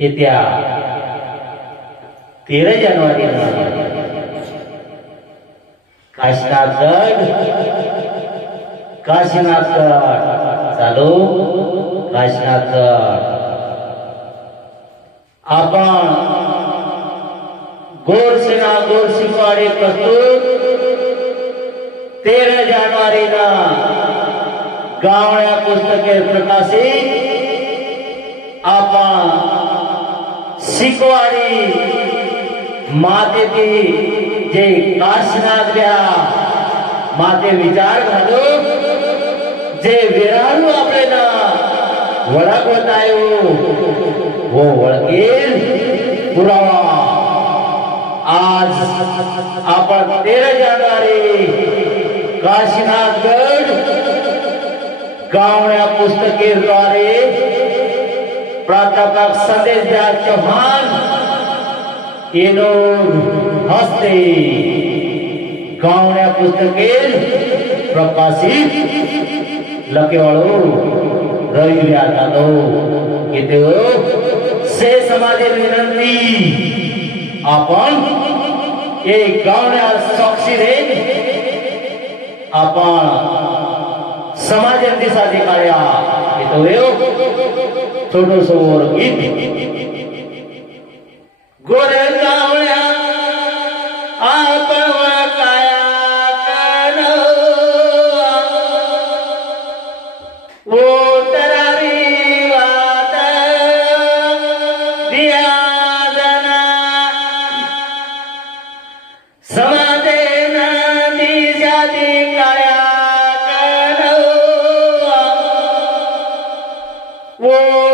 येत्या तेरा जानेवारीला काशीनाथगड काशीनाथगड. चालू? काशीनाथगड. आपण गोरसेना गोरसिंगवाडी प्रस्तुत तेरा जानेवारीला गावळ्या पुस्तके प्रकाशित आपण शिकवाडी मातेची जे काशनाथल्या माते विचार घालू जे वीरांनो आपल्याला ओळखवत आहे वो ओळखेल पुरावा आज आपण तेरा जानेवारी काशीनाथगड गावण्या पुस्तकेद्वारे प्राध्यापक संदेश द्या चव्हाण येनोर हस्ते गावण्या पुस्तके प्रकाशित, लकेवाळू रविव्या जाधव येथे से समाजे विनंती, आपण एक गावण्या साक्षी रे, आपण समाज जनतेसाठी कार्या येतो येऊ छोटं समोर गीत गोरे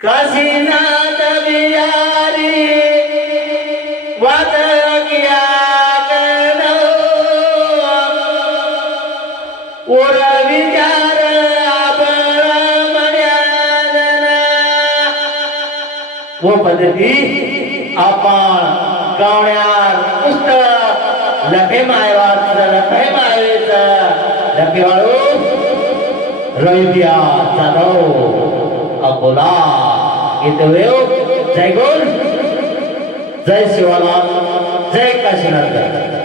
काशीनाथ बिहारी वात किया व पद्धती आपण गावण्यात पुस्तक लखे मायवाच लखे मायवेच. लखे वाळू रविद्या जाधव अकोला. इथे वेव जय गोल जय शिवाला जय काशीनाथ.